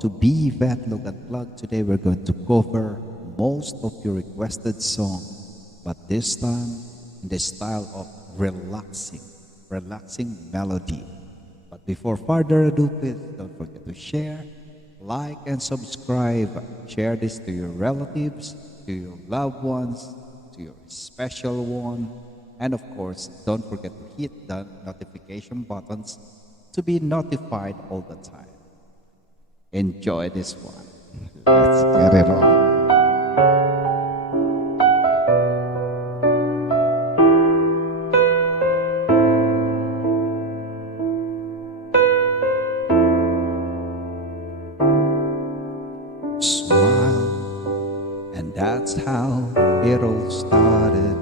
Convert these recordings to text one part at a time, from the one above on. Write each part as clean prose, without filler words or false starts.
to Bvetlog Unplugged. Today we're going to cover most of your requested song, but this time in the style of relaxing melody. But before further ado, please don't forget to share, like, and subscribe. Share this to your relatives, to your loved ones, to your special one, and of course, don't forget to hit the notification buttons to be notified all the time. Enjoy this one. Let's get it on. Smile, and that's how it all started.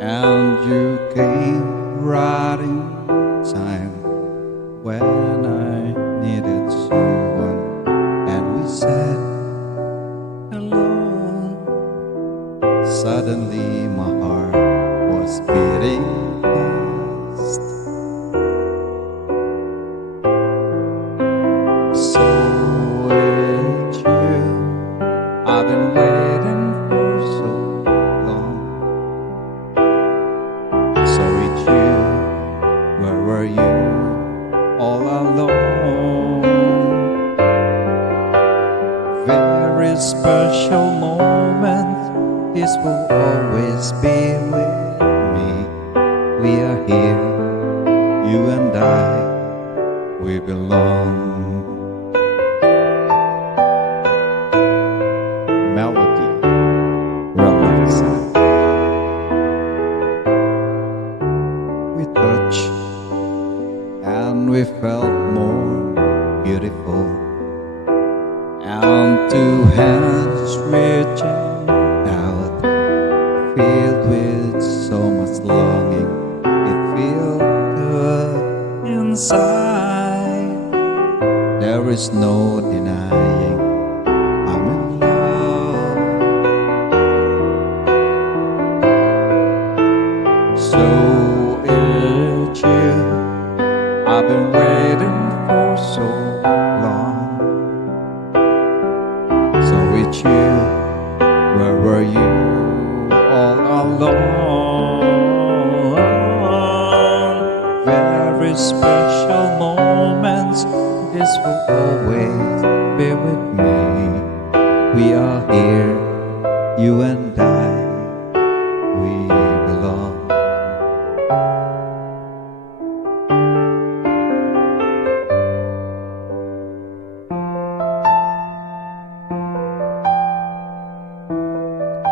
And you came right in time when I needed someone, and we said hello. Suddenly my heart was beating fast. So with you, I've been waiting for so long. So with you, where were you all alone? Very special moment, this will always be with me. We are here, you and I, we belong. Melody, relaxing. We touched and we felt more beautiful, and two hands reaching out, filled with so much longing. It feels good inside. There is no denying I'm in love. So it's you I've been waiting for so long. So with you, where were you all alone? Very special moments, this will always be with me. We are here, you and I, we belong.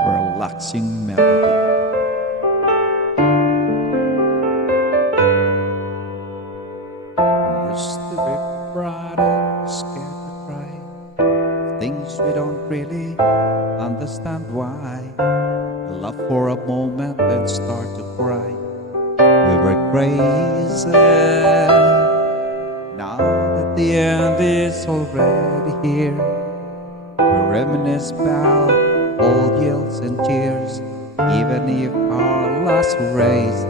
Relaxing melody. Used to be bright and scared to cry, things we don't really understand why. Love for a moment and start to cry. We were crazy. Now that the end is already here, we reminisce about old yells and tears. Even if our last race,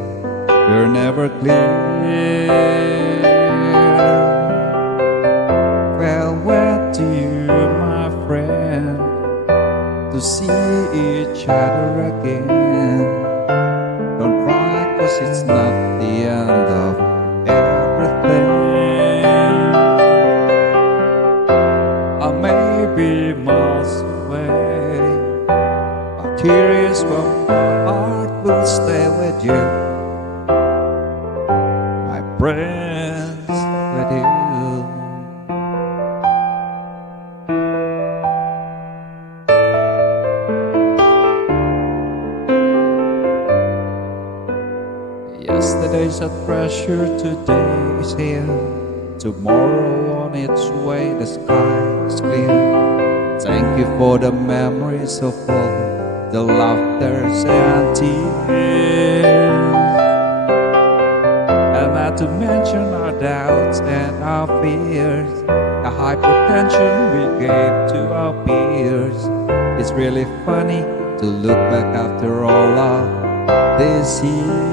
we're never clear. Farewell to you, my friend, to see each other again. Don't cry, 'cause it's not the end of everything. I may be miles away, here is where my heart will stay with you, my friends, with you. Yesterday's a treasure, today is here. Tomorrow on its way, the sky is clear. Thank you for the memories of all the laughters and tears, and not to mention our doubts and our fears, the hypertension we gave to our peers. It's really funny to look back after all of these years.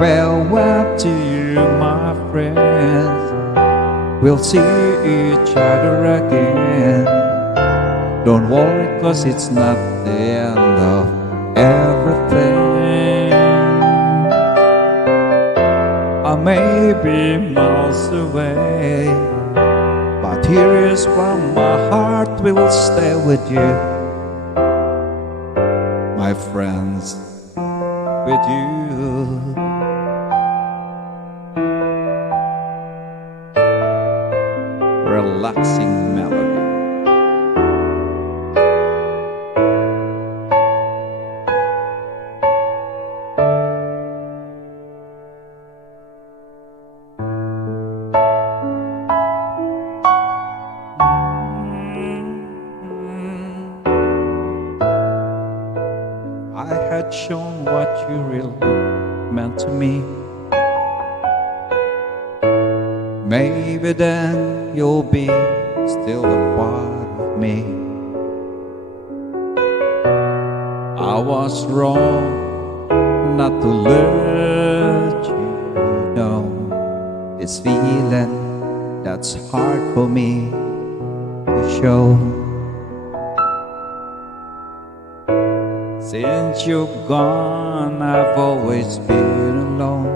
Farewell to you, my friend. friends. We'll see each other again. Don't worry, 'cause it's not the end of everything. I may be miles away, but here is where my heart will stay with you, my friends, with you. Relaxing melody. I had shown what you really meant to me. Maybe then you'll be still a part of me. I was wrong not to let you know this feeling that's hard for me to show. Since you're gone, I've always been alone,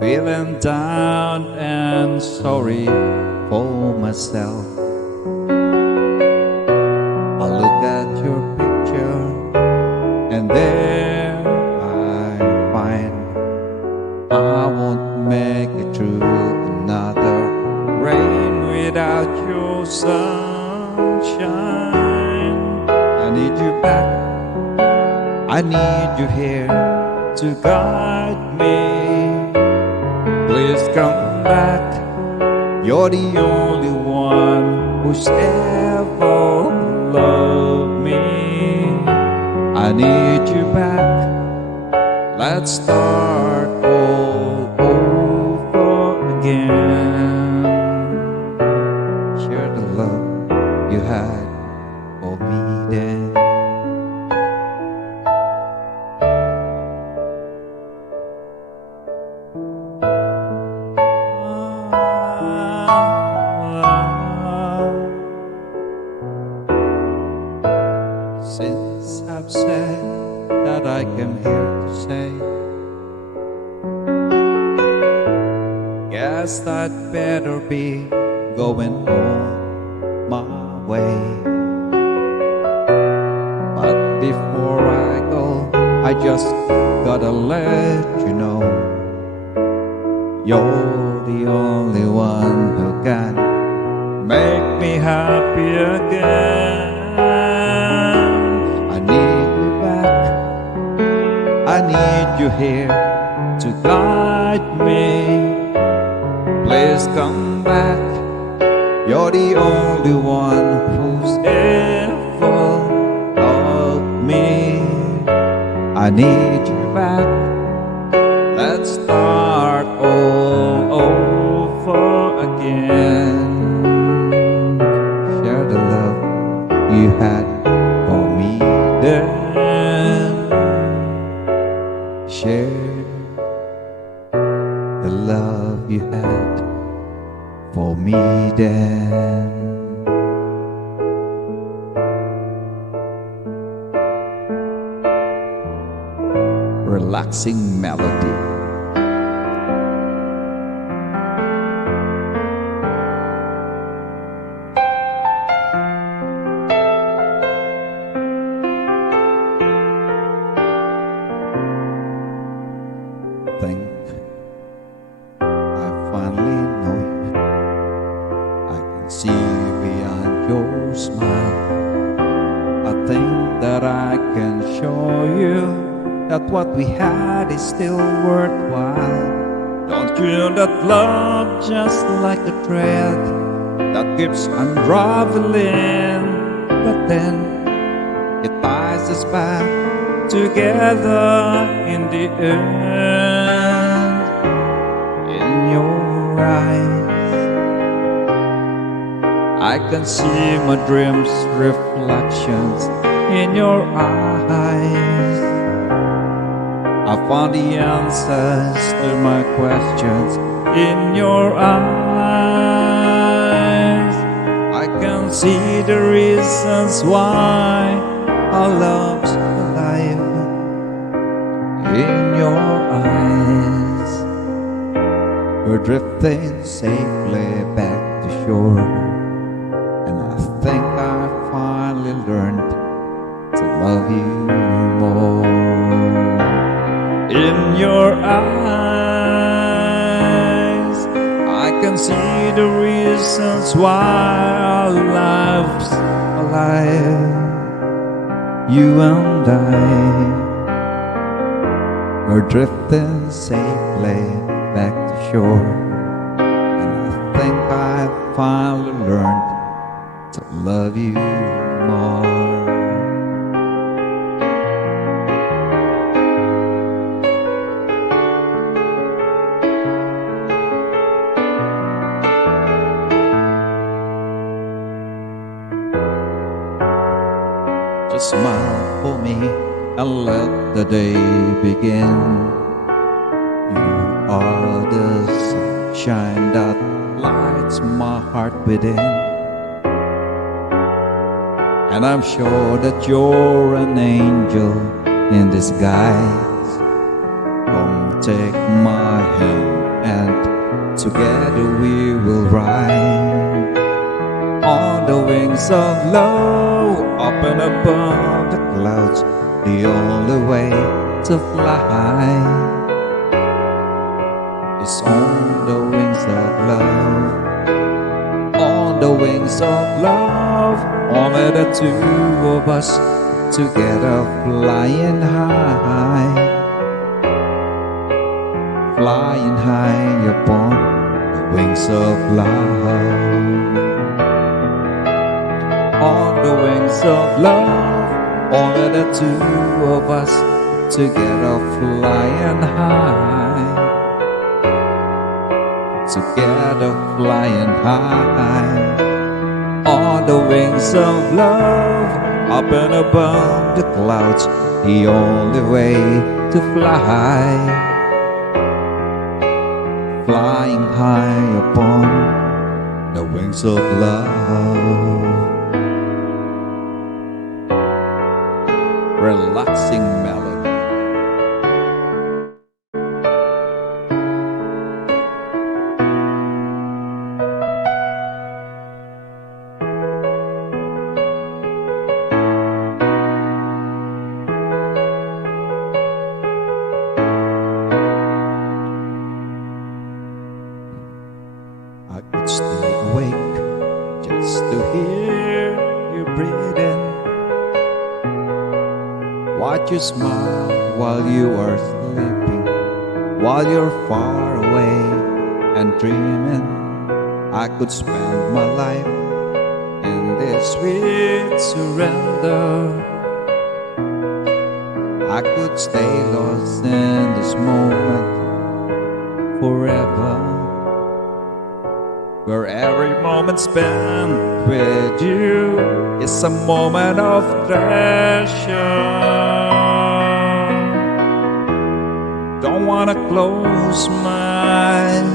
feeling down and sorry for myself. I look at your picture and there I find I won't make it through another rain without your sunshine. I need you back, I need you here to guide me. Please come back, you're the only one who's ever loved me. I need you back, let's start all over again. Share the love you had for me then. Since I've said that I came here to say, guess I'd better be going on my way. But before I go, I just gotta let you know, you're the only one who can make me happy again. I need you back, I need you here to guide me. Please come back, you're the only one who's ever loved me. I need you back, let's start all over again. Share the love you had for me then. Share the love you had for me then. Relaxing melody. Think I finally know you. I can see beyond your smile. I think that I can show you that what we had is still worthwhile. Don't you know that love just like a thread that keeps unraveling, but then it ties us back together in the end. In your eyes, I can see my dreams' reflections in your eyes. I found the answers to my questions in your eyes. I can see the reasons why our love's alive in your eyes. We're drifting safely back to shore, and I think I finally learned to love you more. In your eyes, I can see the reasons why our lives alive. You and I, we're drifting safely back to shore, and I think I finally learned to love you more. Just smile for me and let the day begin. You are the sunshine that lights my heart within, and I'm sure that you're an angel in disguise. Come take my hand and together we will ride on the wings of love, up and above the clouds, the only way to fly is on the wings of love. On the wings of love, only the two of us together flying high, flying high upon the wings of love. On the wings of love, only the two of us together flying high, together flying high. On the wings of love, up and above the clouds, the only way to fly, flying high upon the wings of love. Relaxing melody. I could stay awake just to hear you breathing. Watch you smile while you are sleeping, while you're far away and dreaming. I could spend my life in this sweet surrender. I could stay lost in this moment forever, where every moment spent with you is a moment of treasure. Don't wanna close my eyes,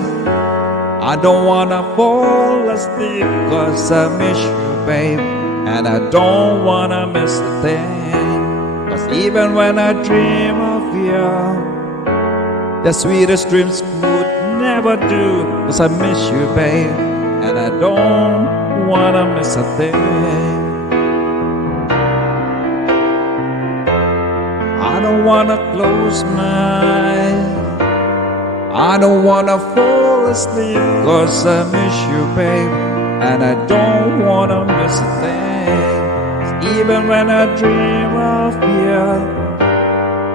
I don't wanna fall asleep, 'cause I miss you, babe, and I don't wanna miss a thing. 'Cause even when I dream of you, the sweetest dreams could never do. 'Cause I miss you, babe, and I don't wanna miss a thing. I don't wanna close my eyes, I don't wanna fall asleep, 'cause I miss you, babe, and I don't wanna miss a thing. 'Cause even when I dream of you,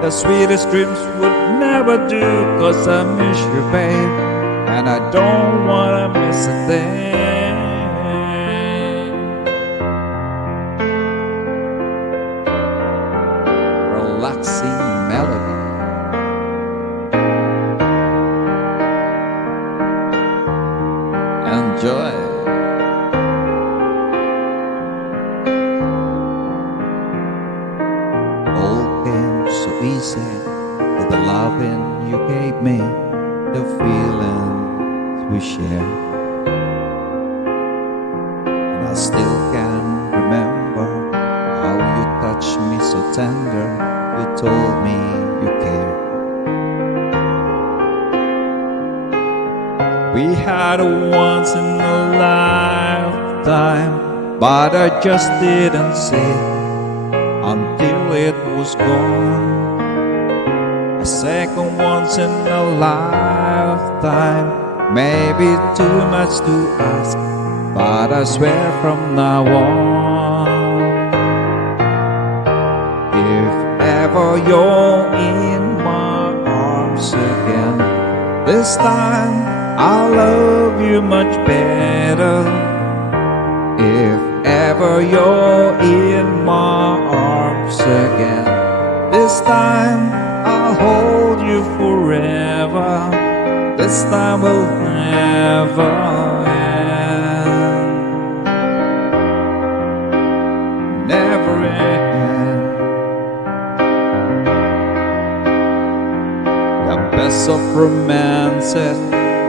the sweetest dreams would never do. 'Cause I miss you, babe, and I don't wanna miss a thing. Relaxing melody. Enjoy. All came so easy with the light me the feelings we share. And I still can remember how you touched me so tender. You told me you care. We had a once in a lifetime, but I just didn't say until it was gone. A second once in a lifetime, maybe too much to ask, but I swear from now on, if ever you're in my arms again, this time I'll love you much better. If ever you're in my arms again, this time I'll hold you forever. This time will never end. Never end. The best of romances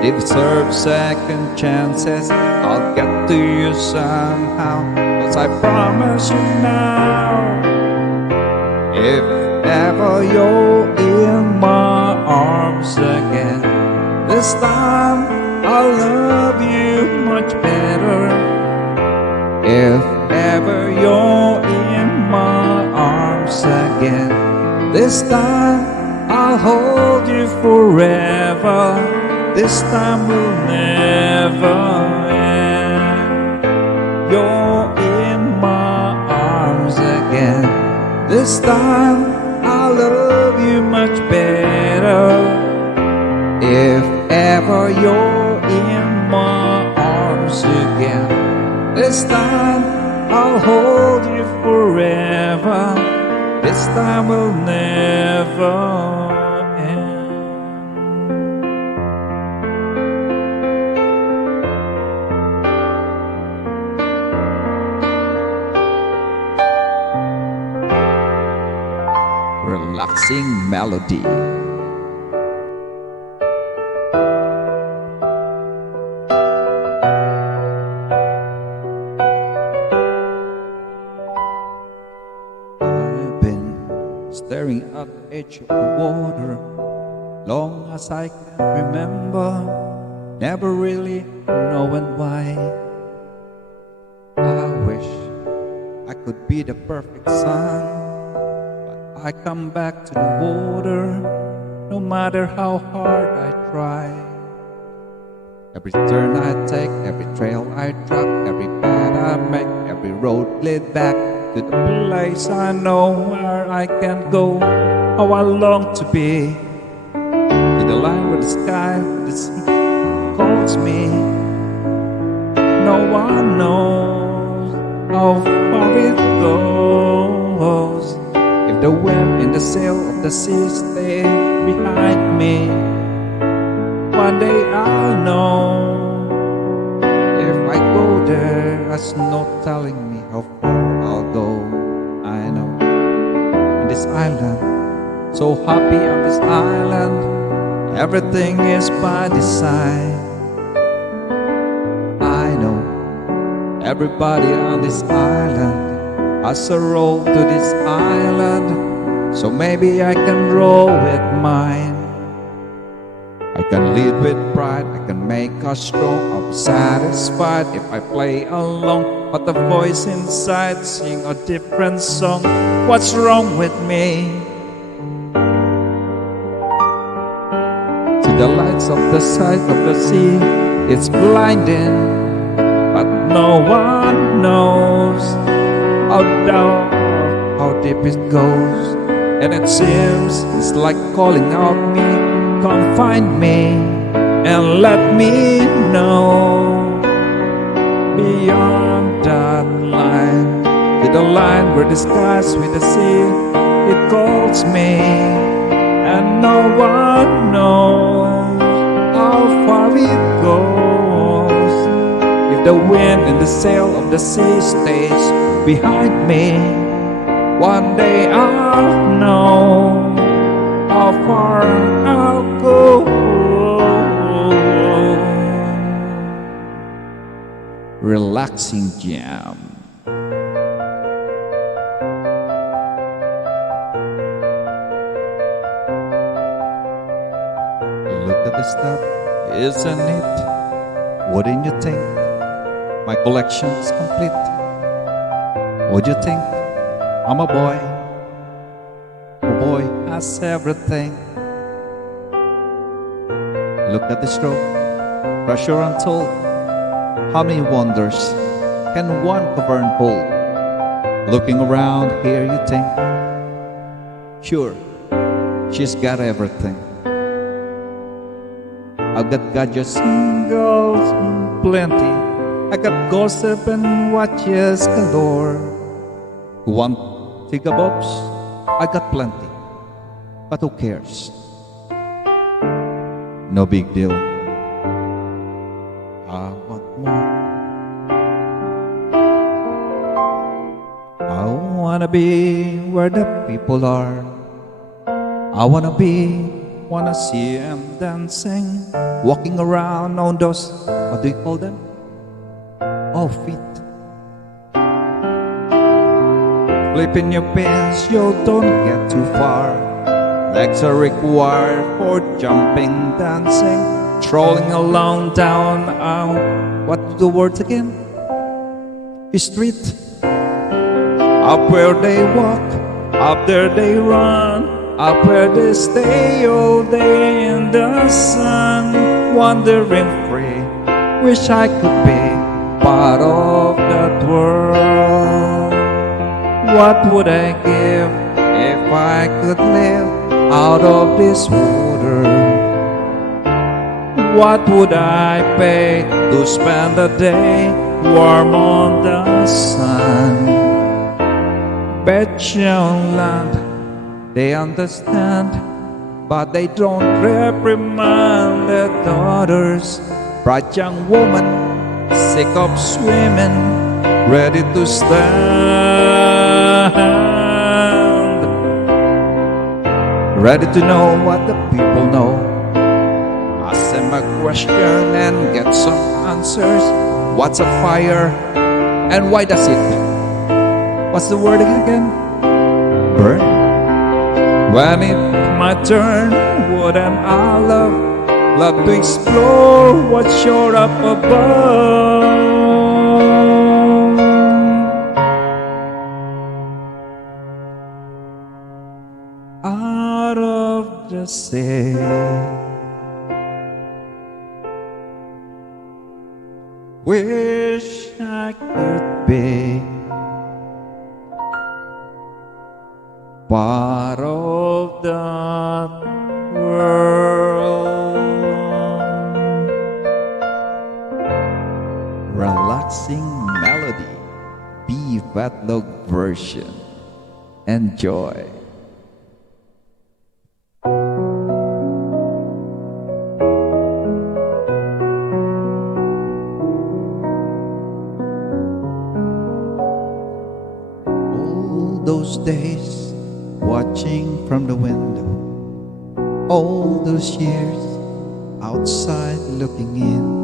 deserve second chances. I'll get to you somehow, 'cause I promise you now, if ever you're in my arms again, this time I'll love you much better. If ever you're in my arms again, this time I'll hold you forever. This time will never end. You're in my arms again. This time I'll love you much better. If ever you're in my arms again, this time I'll hold you forever. This time will never end. Relaxing melody. I've been staring at the edge of the water long as I can remember, never really knowing why. I wish I could be the perfect sun, I come back to the water, no matter how hard I try. Every turn I take, every trail I drop, every path I make, every road lead back to the place I know where I can go. How I long to be in the line where the sky, the sea calls me. No one knows how far it goes. If the wind in the sail of the sea stay behind me, one day I'll know. If I go there, there's no telling me how far I'll go. I know. In this island, so happy on this island, everything is by design. I know. Everybody on this island has a role to this island, so maybe I can roll with mine. I can lead with pride, I can make us strong. I'll be satisfied if I play along, but the voice inside sing a different song. What's wrong with me? See the lights of the side of the sea, it's blinding, but no one knows how down, how deep it goes. And it seems it's like calling out me, come find me and let me know. Beyond that line, to the line where the skies with the sea, it calls me, and no one knows how far it goes. If the wind and the sail of the sea stays behind me, one day I'll know how how far I'll go. Relaxing jam. Look at the stuff, isn't it? Wouldn't you think my collection's complete? Would you think I'm a boy? A boy has everything. Look at the stroke, treasure untold. How many wonders can one cavern hold? Looking around here you think, sure, she's got everything. I've got gadgets and girls plenty. I got gossip and watches galore. Who want tigabobs? I got plenty. But who cares? No big deal. I want more. I wanna be where the people are. I wanna see them dancing, walking around on those, what do you call them? Oh, feet. Flipping your pants, you don't get too far. Legs are required for jumping, dancing, strolling along down, what are the words again? Street. Up where they walk, up there they run, up where they stay all day in the sun, wandering free. Wish I could be part of that world. What would I give if I could live out of this water? What would I pay to spend a day warm on the sun? Bet you on land, they understand, but they don't reprimand their daughters. Bright young woman, sick of swimming, ready to stand, ready to know what the people know. Ask them a question and get some answers. What's a fire and why does it? What's the word again? Burn. When it's my turn, wouldn't I love to explore what's sure up above? Out of the sea, wish I could be part of that world. Relaxing melody, Bvetlog version. Enjoy. All those days watching from the window, all those years outside looking in,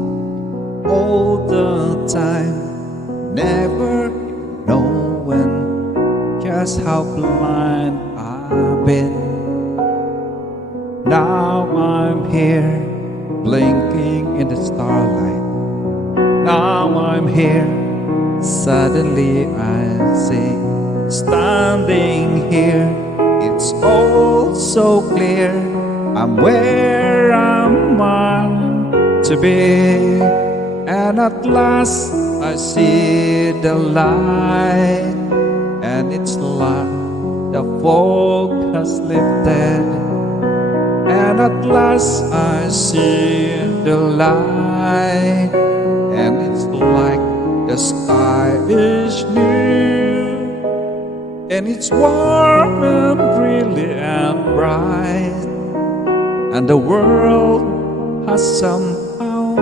all the time never knowing just how blind I've been. Now I'm here blinking in the starlight. Now I'm here, suddenly I see, standing here, it's all so clear. I'm where I'm meant to be, and at last I see the light, and it's like the fog has lifted, and at last I see the light, and it's like the sky is new, and it's warm and brilliant and bright, and the world has somehow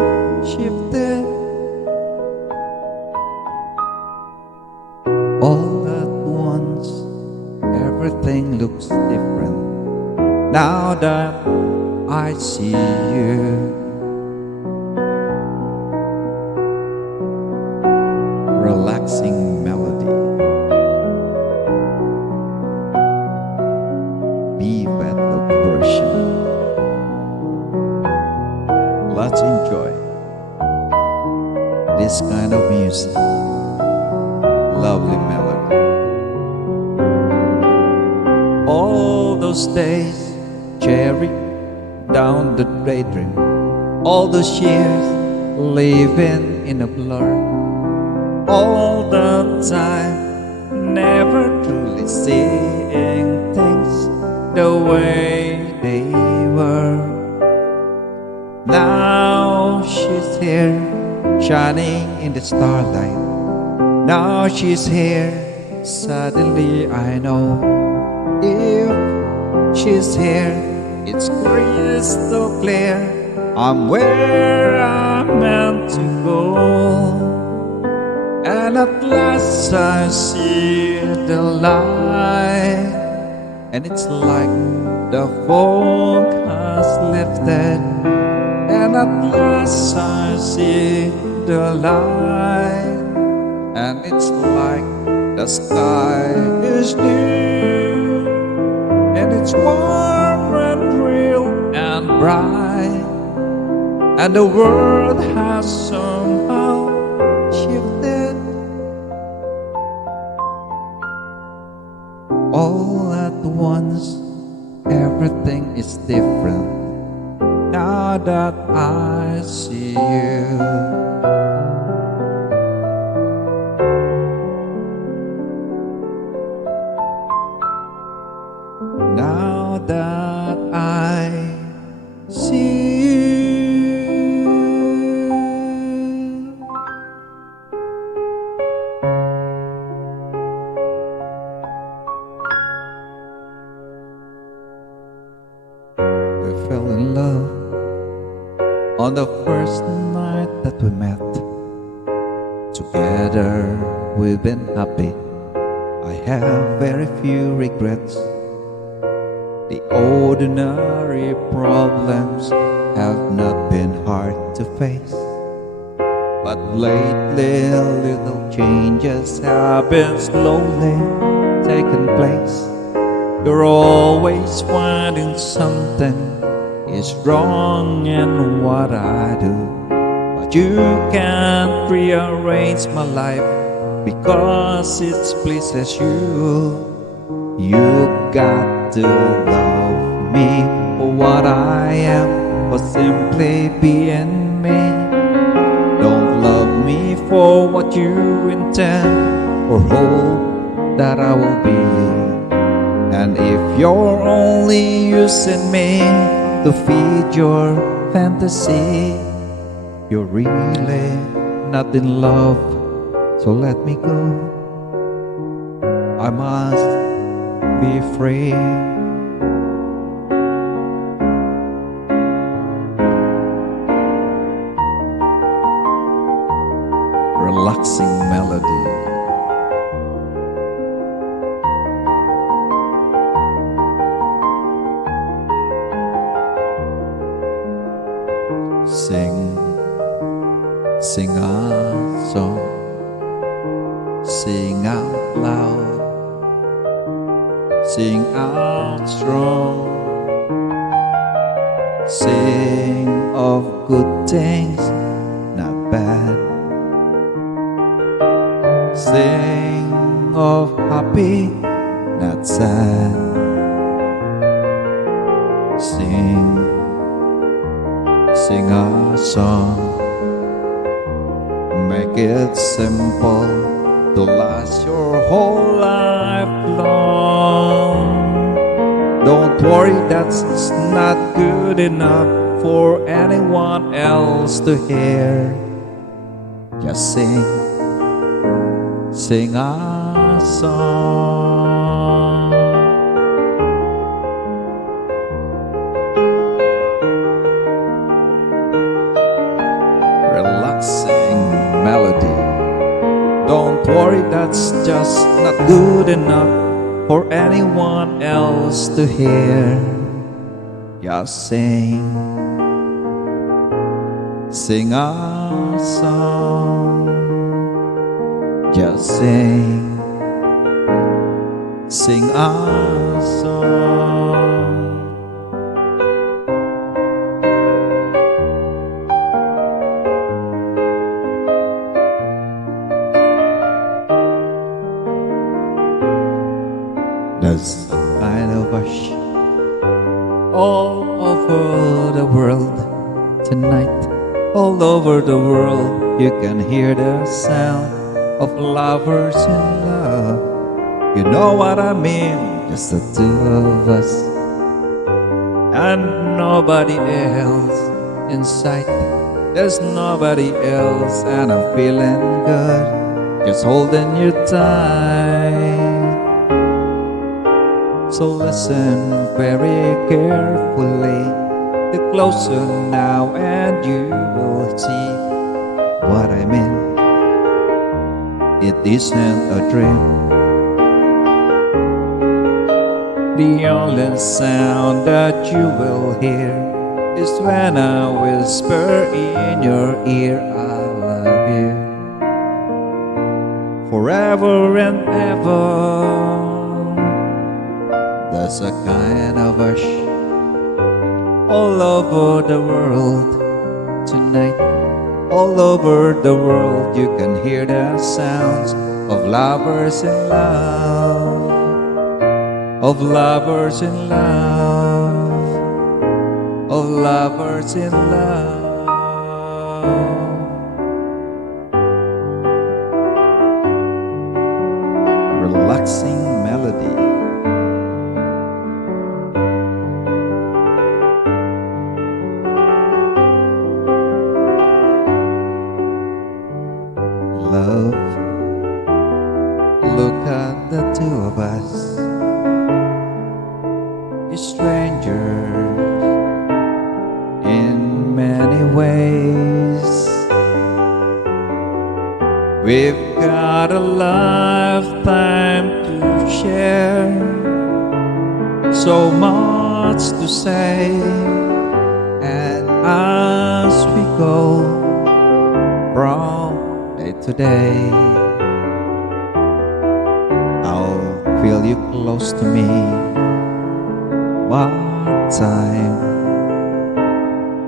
shifted. All at once, everything looks different. now that I see you. Relaxing melody. Bvetlog version. Let's enjoy this kind of music. Lovely melody. All those days, cherry down the daydream. All those years, living in a blur. All the time, never truly seeing things the way they were. Now she's here, shining in the starlight. Now she's here, suddenly I know. If she's here, it's crystal clear, I'm where I'm meant to go. And at last I see the light, and it's like the fog has lifted. And at last I see the light, and it's like the sky is new, and it's warm and real and bright, and the world has somehow shifted. All at once, everything is different now that I see you. Now that I see you. We fell in love on the first night that we met. Together we've been happy. I have very few regrets. The ordinary problems have not been hard to face, but lately little changes have been slowly taking place. You're always finding something is wrong in what I do, but you can't rearrange my life because it pleases you. You got to love me for what I am, for simply being me. Don't love me for what you intend or hope that I will be. And if you're only using me to feed your fantasy, you're really not in love, so let me go. I must be free. Relaxing melody. Sing a song, sing out loud, sing out strong, sing of good things, not bad. Sing of happy, not sad. Sing a song. Make it simple to last your whole life long. Don't worry, that's not good enough for anyone else to hear. Just sing a song. Relaxing melody. Don't worry, that's just not good enough for anyone else to hear. Just sing, sing a song. Just sing, sing a song. There's a kind of hush all over the world tonight. All over the world you can hear the sound of lovers in love. You know what I mean? Just the two of us and nobody else in sight. There's nobody else and I'm feeling good, just holding you tight. So listen very carefully, look closer now and you will see what I mean. It isn't a dream. The only sound that you will hear is when I whisper in your ear, I love you forever and ever. There's a kind of hush all over the world tonight. All over the world you can hear the sounds of lovers in love, of lovers in love, of lovers in love. Relaxing melody. Love, look at the two of us, strangers in many ways. We've got a lifetime to share, so much to say, and as we go from day to day, I'll feel you close to me. What time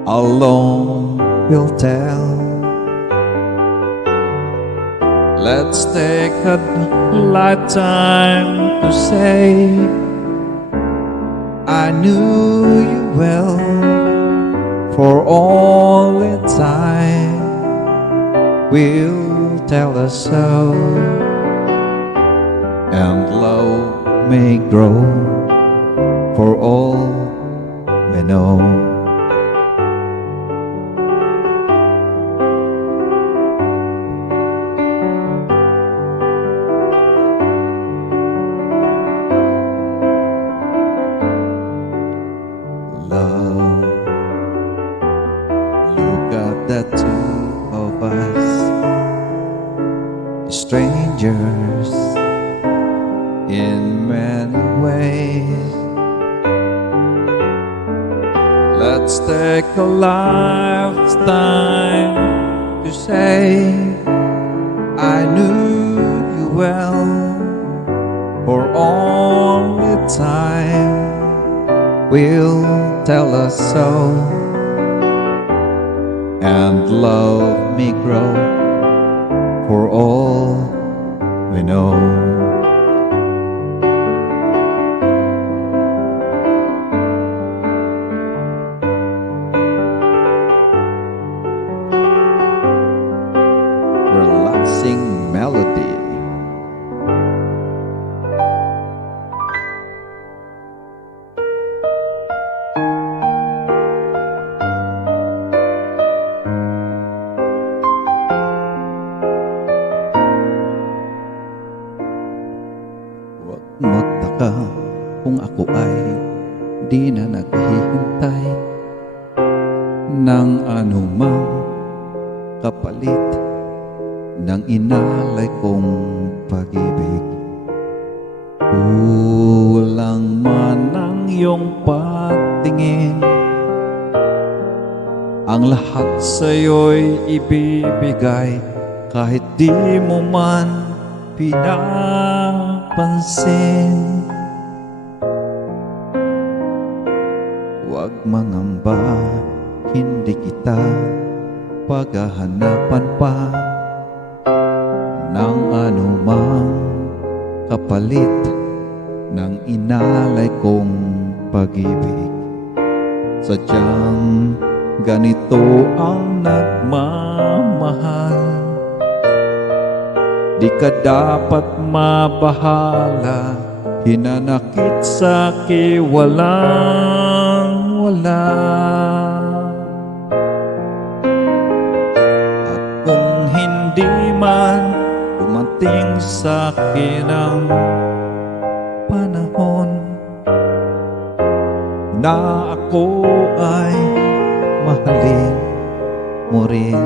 alone will tell. Let's take a lifetime to say I knew you well for all the time. Will tell us so, and love may grow for all we know. Love, look at the two of us, strangers in many ways. Let's take a lifetime to say I knew you well for all the time. Will tell us so, and love may grow for all we know. Relaxing melody. Huwag magtaka kung ako ay di na naghihintay ng anumang kapalit ng inalay kong pag-ibig. Kulang man ang iyong pagtingin tingin. Ang lahat sa'yo'y ibibigay kahit di mo man pinapansin. Huwag mangamba, hindi kita paghahanapan pa ng anumang kapalit ng inalay kong pag-ibig. Sadyang ganito ang nagmamahal. Di ka dapat mabahala, hinanakit sa'ki walang wala. At kung hindi man dumating sa'kin ang panahon na ako ay mahalin mo rin,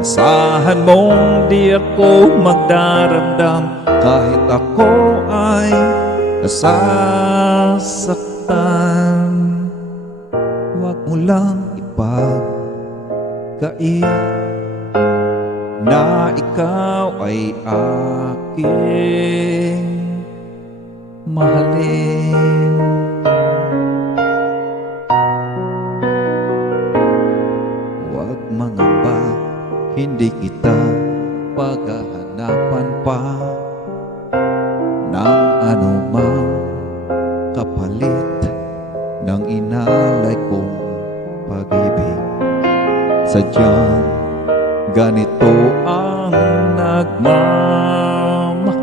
asahan mong di ako magdaramdam kahit ako ay nasasaktan. Huwag mo lang ipagkait na ikaw ay aking mahalin. Huwag mangamba, hindi kita paghahanapan pa ng anumang kapalit ng inalay kong pag-ibig. Sadyang ganito ang nagmamahal.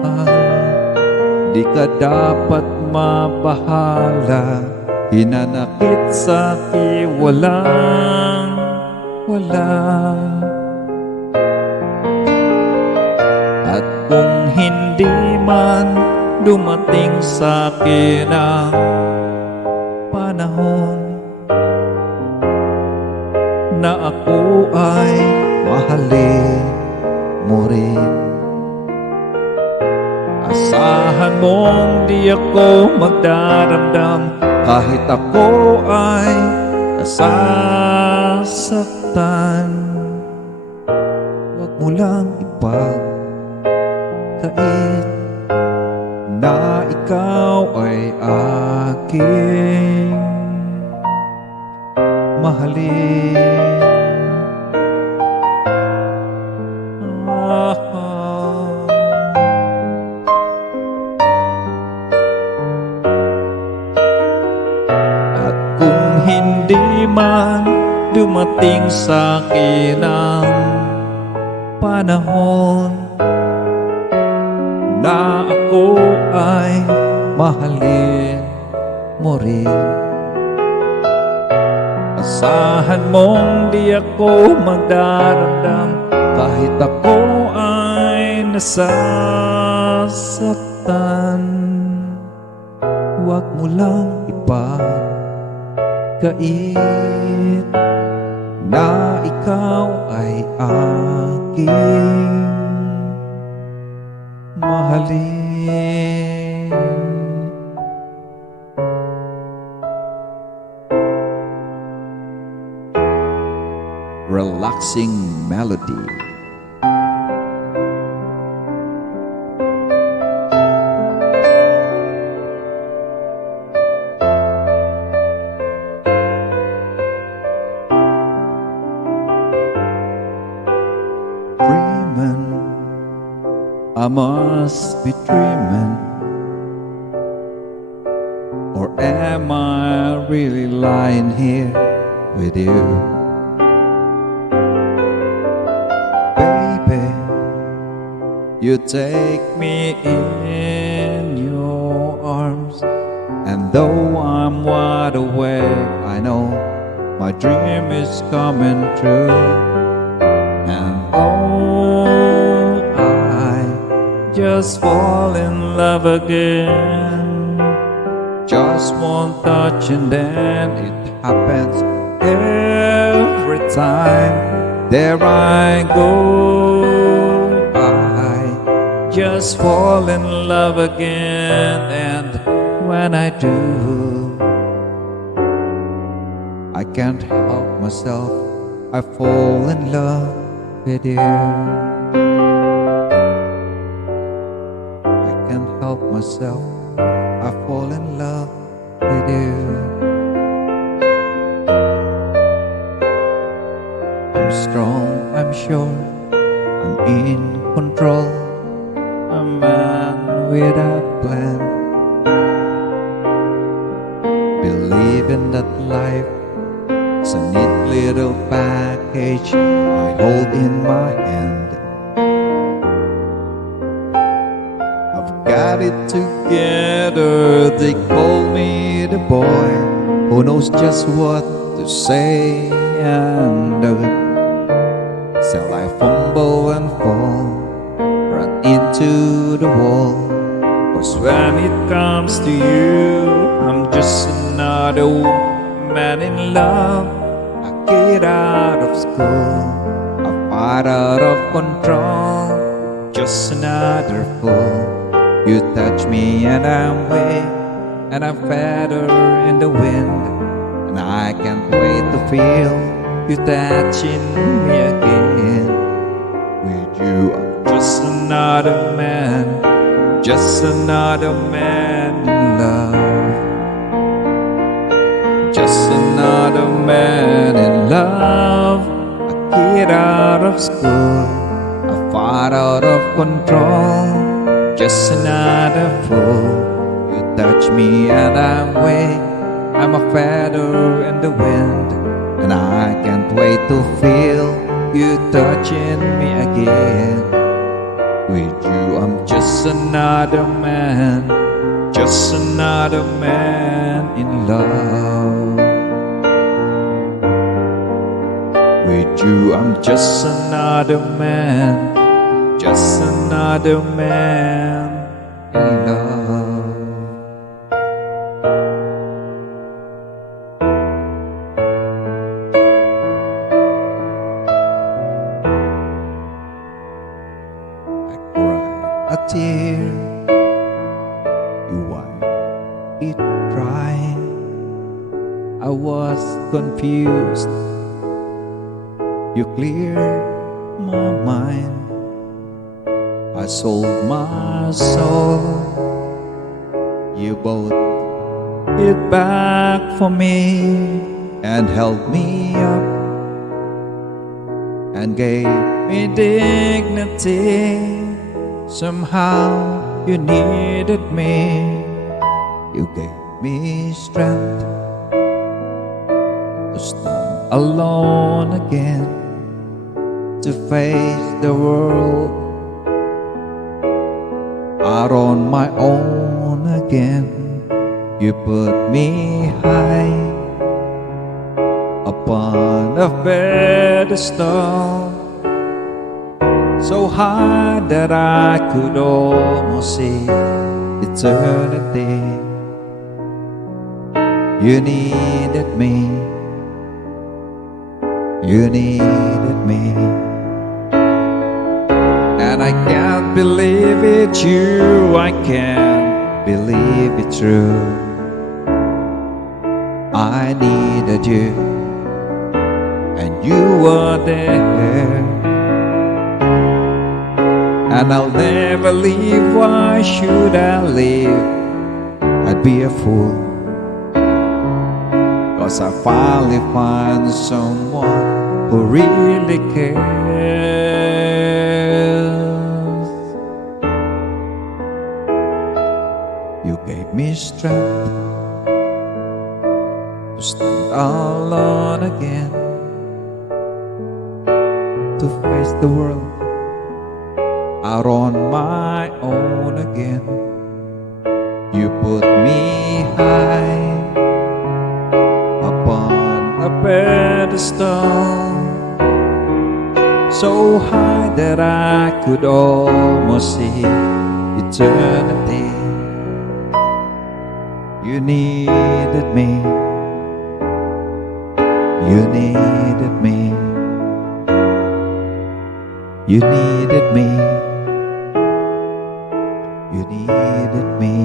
Di ka dapat mabahala, hinanakit sa'ki walang wala. At kung hindi man dumating sa'kin ang panahon na ako ay mahalin mo rin, asahan mong di ako magdaramdam kahit ako ay nasasaktan. Huwag mo lang ipagkait na ikaw ay aking mahalin. At kung hindi man dumating sa'kin ang panahon na ako ay mahalin mo rin, asahan mong di ako magdaramdam kahit ako ay nasasaktan. Huwag mo lang ipagkait na ikaw ay aking mahalin. Relaxing melody. Dreaming, I must be dreaming, or am I really lying here with you? You take me in your arms, and though I'm wide awake, I know my dream is coming true. And oh, I just fall in love again. Just one touch and then it happens every time. There I go, just fall in love again, and when I do, I can't help myself, I fall in love with you. I can't help myself, I fall in love with you. I'm strong, I'm sure, I'm in control, a man with a plan. Believing that life is a neat little package I hold in my hand. I've got it together, they call me the boy who knows just what to say and do. Shall I fumble and fall, run into the wall? 'Cause when it comes to you, I'm just another man in love. A kid out of school, a fight out of control, just another fool. You touch me and I'm weak, and I'm feather in the wind, and I can't wait to feel you touching me again. With you I'm just another man, just another man in love. Just another man in love. A kid out of school, a fight out of control, just another fool. You touch me and I'm weak, I'm a feather in the wind, and I can't wait to feel you touching me again. With you I'm just another man, just another man in love. With you I'm just another man, just another man in love. I cried a tear, you wiped it dry. I was confused, you cleared my mind. I sold my soul, you bought it back for me, and held me up, and gave me dignity. Somehow you needed me, you gave me strength to stand alone again, to face the world out on my own again. You put me high upon a pedestal, so high that I could almost see eternity. You needed me, you needed me, and I can't believe it's you, I can't believe it's true. I needed you, and you were there, and I'll never leave. Why should I leave? I'd be a fool, 'cause I finally find someone who really cares. You gave me strength to stand alone again, to face the world out on my own again. You put me high upon a pedestal, so high that I could almost see eternity. You needed me, you needed me, you needed me, you needed me.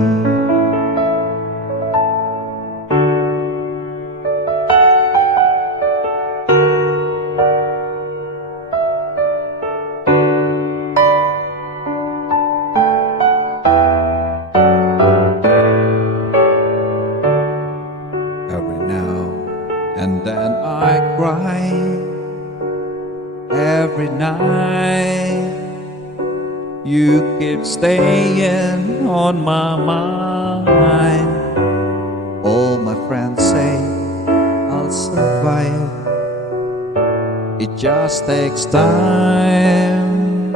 every night. You keep staying on my mind. All my friends say I'll survive. It just takes time.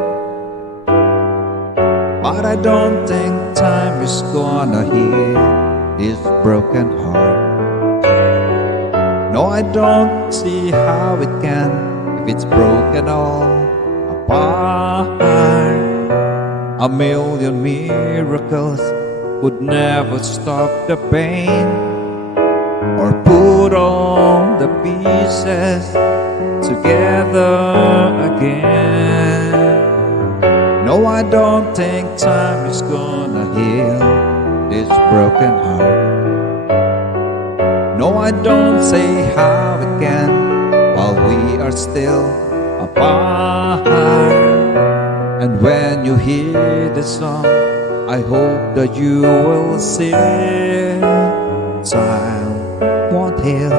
But I don't think time is gonna heal this broken heart. No, I don't see how it can if it's broken all apart. A million miracles would never stop the pain or put all the pieces together again. No, I don't think time is gonna heal this broken heart. No, I don't say how it can while we are still apart. And when you hear the song, I hope that you will see time won't heal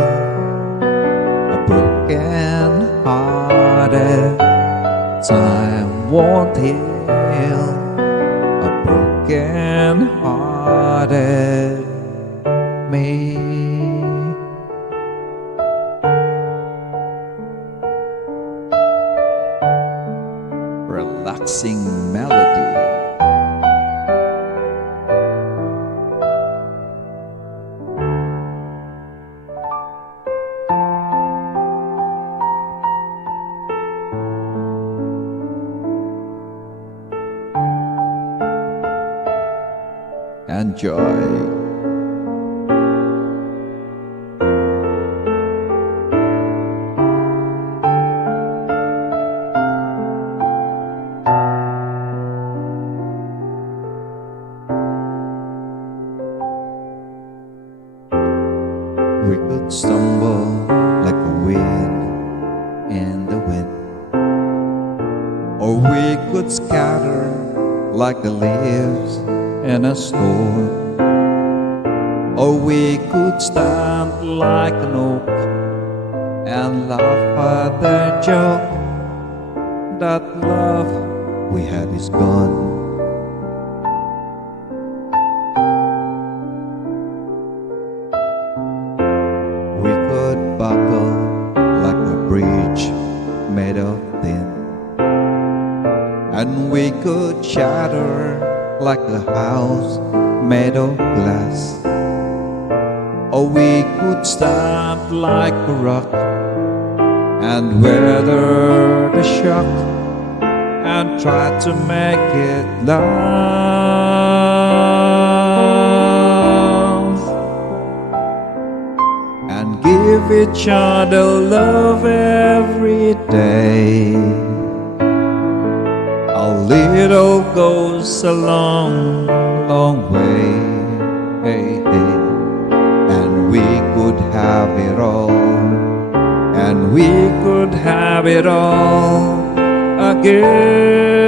a broken hearted. Time won't heal a broken hearted me. Relaxing melody. Enjoy. We could stumble like a wind in the wind, or we could scatter like the leaves in a storm, or we could stand like an oak and laugh at the joke that love we had is gone. We could buckle like a bridge made of tin, and we could shatter like a house made of glass, or we could stand like a rock and weather the shock and try to make it last and give each other love every day. A little goes a long, long way, hey, hey. And we could have it all, and we could have it all again.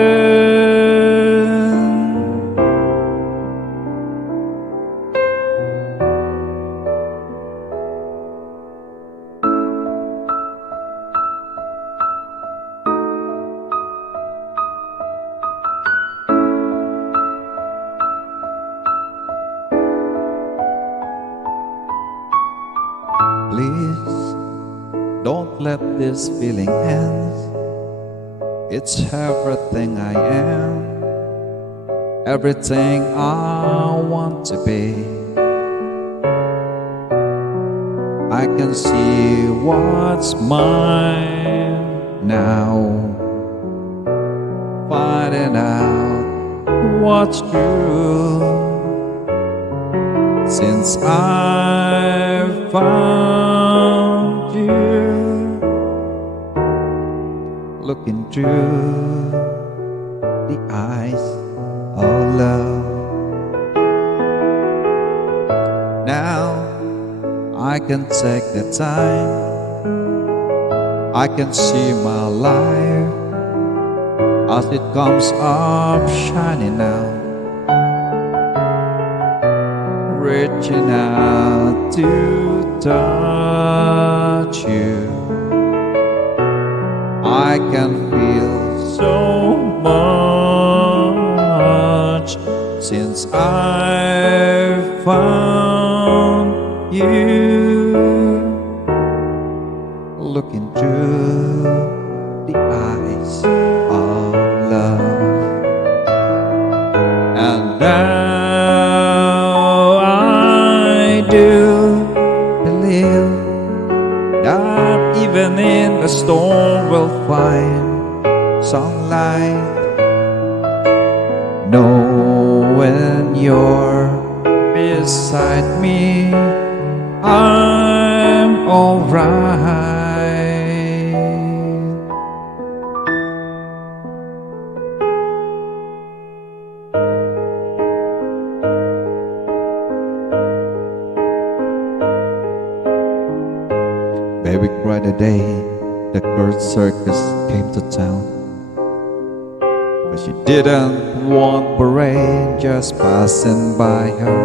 Please, don't let this feeling end. It's everything I am, everything I want to be. I can see what's mine now, finding out what's true. Since I found you, looking through the eyes of love. Now I can take the time, I can see my life as it comes up shining now, reaching out to touch you. I can feel so much since I found you. Looking through the eyes of love, and now I do believe that even in the storm we'll find sunlight. Know when you're beside me, I'm alright. Baby cried the day the Kurt Circus came to town, but she didn't want parade just passing by her.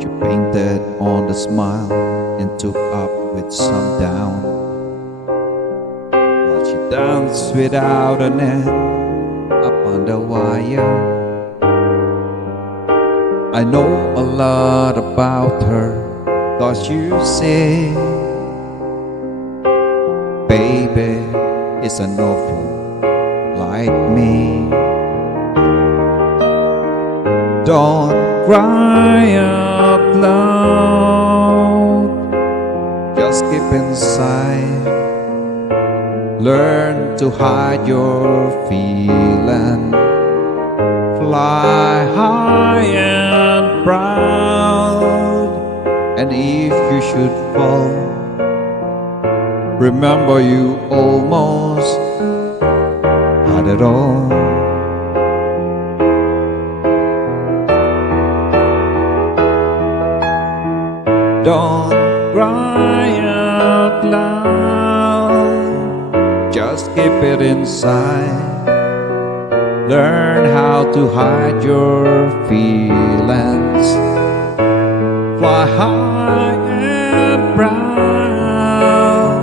She painted on the smile and took up with some down, while she danced without a net upon the wire. I know a lot about her, 'cause you say, baby is an awful like me. Don't cry out loud, just keep inside. Learn to hide your feeling. Fly high and proud, and if you should fall, remember you almost had it all. Don't cry out loud, just keep it inside. Learn how to hide your feelings. Fly high and proud,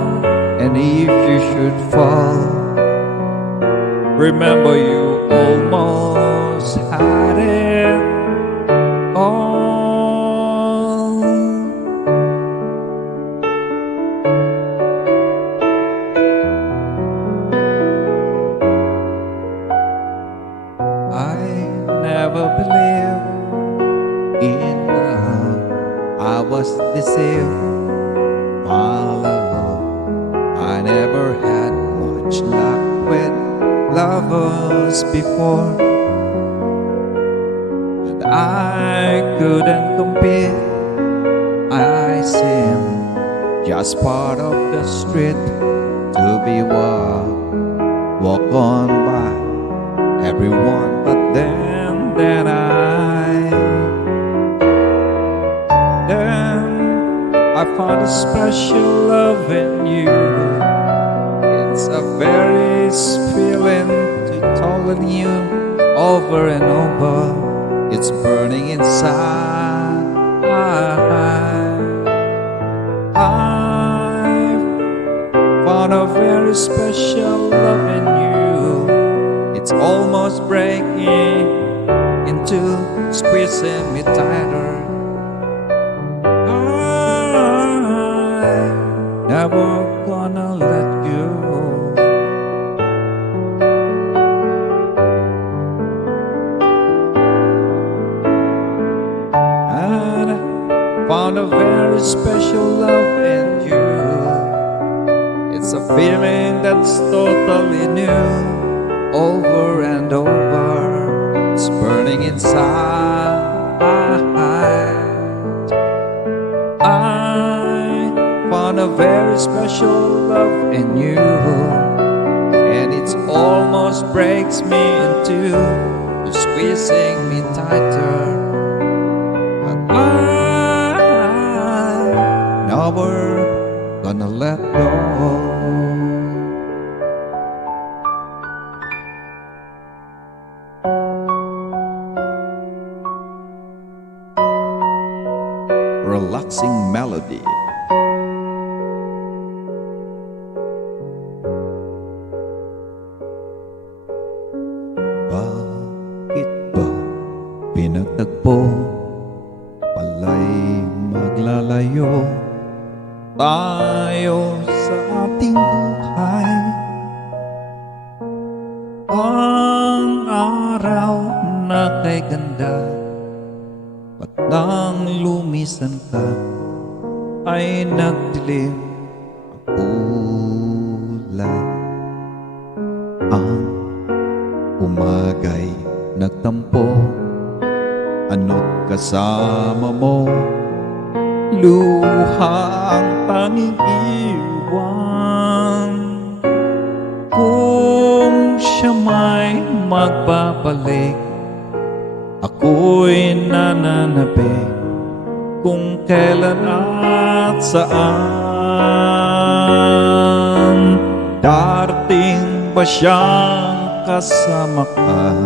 and if you should fall, remember you almost had it all. I never believed in love, I was deceived by love. I never had much luck with lovers before, and I couldn't compete. I seem just part of the street to be walk on by everyone, but then I found a special love in you. It's a very feeling to telling you over and over. It's burning inside. I found a very special love in you. It's almost breaking into squeezing me tighter. Never gonna let you. And I found a very special love in you. It's a feeling that's totally new, over and over. It's burning inside. A very special love in you, and it almost breaks me into squeezing me tighter. But I'm never gonna let go. Relaxing melody. minsan ka ay nagdilim ulan. Ang umagay nagtampo, ano't kasama mo, luhang tanging iwan. Kung siya may magbabalik, ako'y nananabik kung kailan at saan. Darating ba siyang kasama ka?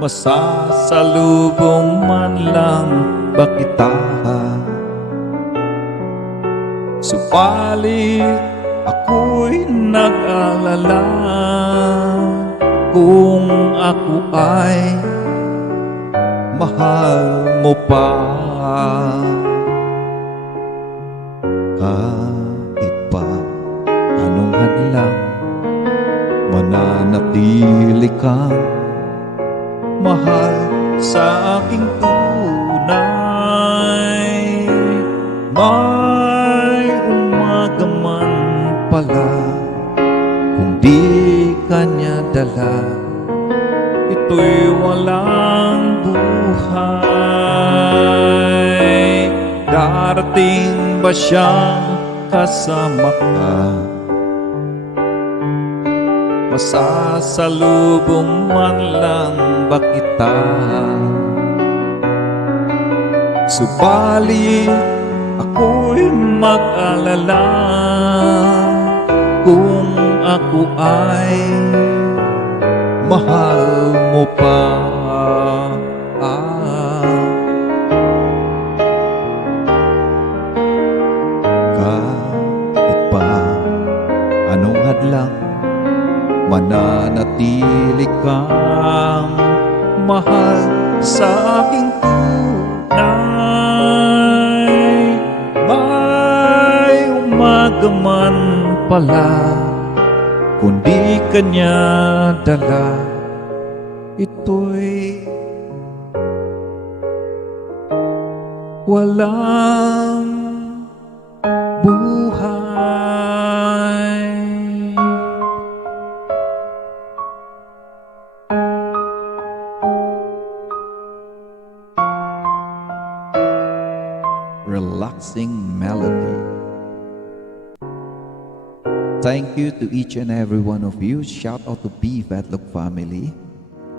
Masasalubong man lang ba kita? Subalit ako'y nag-alala kung ako ay mahal mo pa. Kahit pa anong hadlang, mananatili kang mahal sa aking tunay. May umaga man pala, kung di kanya dala, ito'y walang buhay. Darating ba siyang kasama ka? Masasalubong man lang ba kita? Subalit ako'y mag-alala kung ako ay mahal mo pa. Kahit pa anong hadlang, mananatili kang mahal sa aking tunay. May umaga man pala, kung di kanya dala, ito'y walang buhay. Relaxing melody. Thank you to each and every one of you. Shout out to Bvetlog family,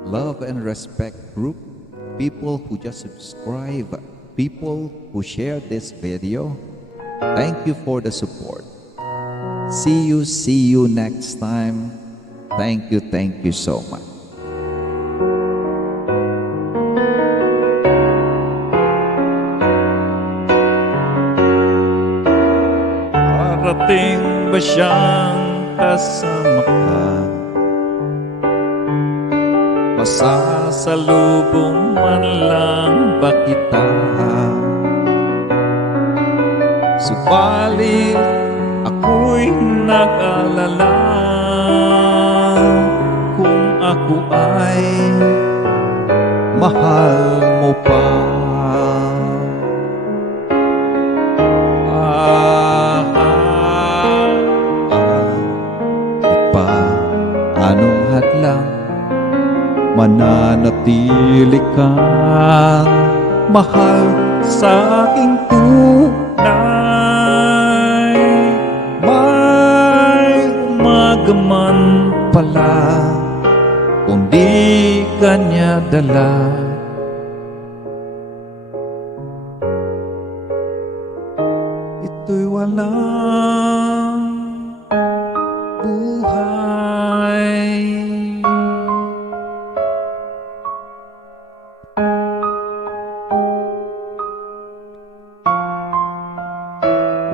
love and respect group, people who just subscribe, people who share this video. Thank you for the support. See you next time. Thank you so much. Darating ba siyang kasama ka? Masasalubong man lang ba kita? Subalit ako'y nag-alala kung ako ay mahal mo pa. Anong hadlang, mananatili kang mahal sa aking tunay. May umaga man pala, kung di kanya dala, ito'y walang buhay.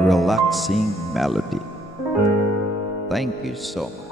Relaxing melody. Thank you so much.